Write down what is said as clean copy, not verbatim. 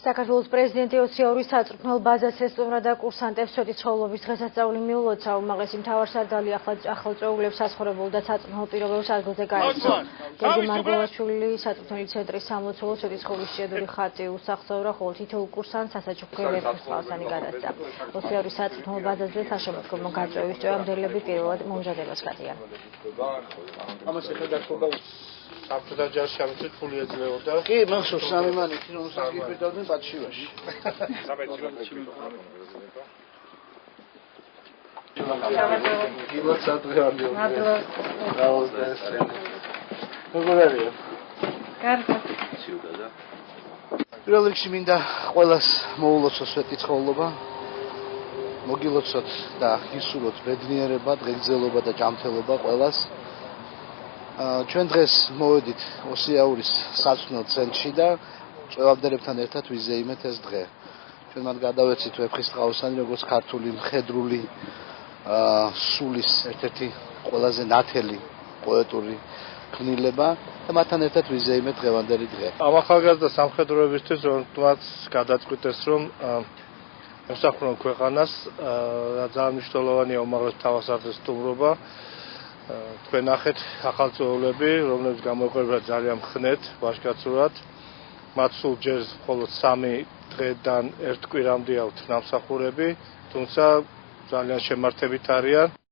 საქართველოს პრეზიდენტი ოციაურის საწვრთნელ ბაზას ესწრებოდა და კურსანტებს ცოტი ცხოვრების დღესასწაული მიულოცა. უმაღლესი მთავარსარდალი ახალწეულებს ასხორებულ და საწვრთნელ პირობებს ადგილზე გაეცნო. გიორგი მარგველაშვილი საწვრთნელი ცენტრის სამლოცველო ცოტი ცხოვრების ჭედური ხატი უსახსოვრა, ხოლო თითოეულ კურსანტს სასაჩუქრ ვერცხლოვანი გადასცა. ოციაურის საწვრთნელ ბაზაზე საშემოდგომო გაწვევის წევამდელები პირველად მომზადებას გადიან. After just shouted fully as well. Okay, most of some money, you know, some people don't but she was. პირველ რიგში მინდა ყველას მოულოცოს სვეტი ცხოვრება, მოგილოცოთ და გისურვოთ ბედნიერება, დღეგრძელობა და ჯანმრთელობა ყველას. ჩვენ დღეს მოვედით ოციაურის საწვრთნელ ცენტრში და წვევამდელებთან ერთად ვიზეიმეთ ეს დღე. ჩვენ მათ გადავეცით ვეფხისტყაოსანი, როგორც ქართული მხედრული სულის ერთ-ერთი ყველაზე ნათელი პოეტური ქმნილება და მათთან ერთად ვიზეიმეთ დღევანდელი დღე. ამ ახალგაზრდა სამხედროებისთვის რომაც გადაწყვიტეს რომ ემსახურონ ქვეყანას, ძალიან მნიშვნელოვანია უმაღლეს მთავარსარდლის სტუმრობა. თქვენ ნახეთ ახალწეულები, რომლებიც გამოიყურება ძალიან მხნედ, ვაჟკაცურად. მათ სულ ჯერ მხოლოდ 3 დღედან 1 კვირამდე აქვთ ნამსახურები, თუმცა ძალიან შემართებით არიან.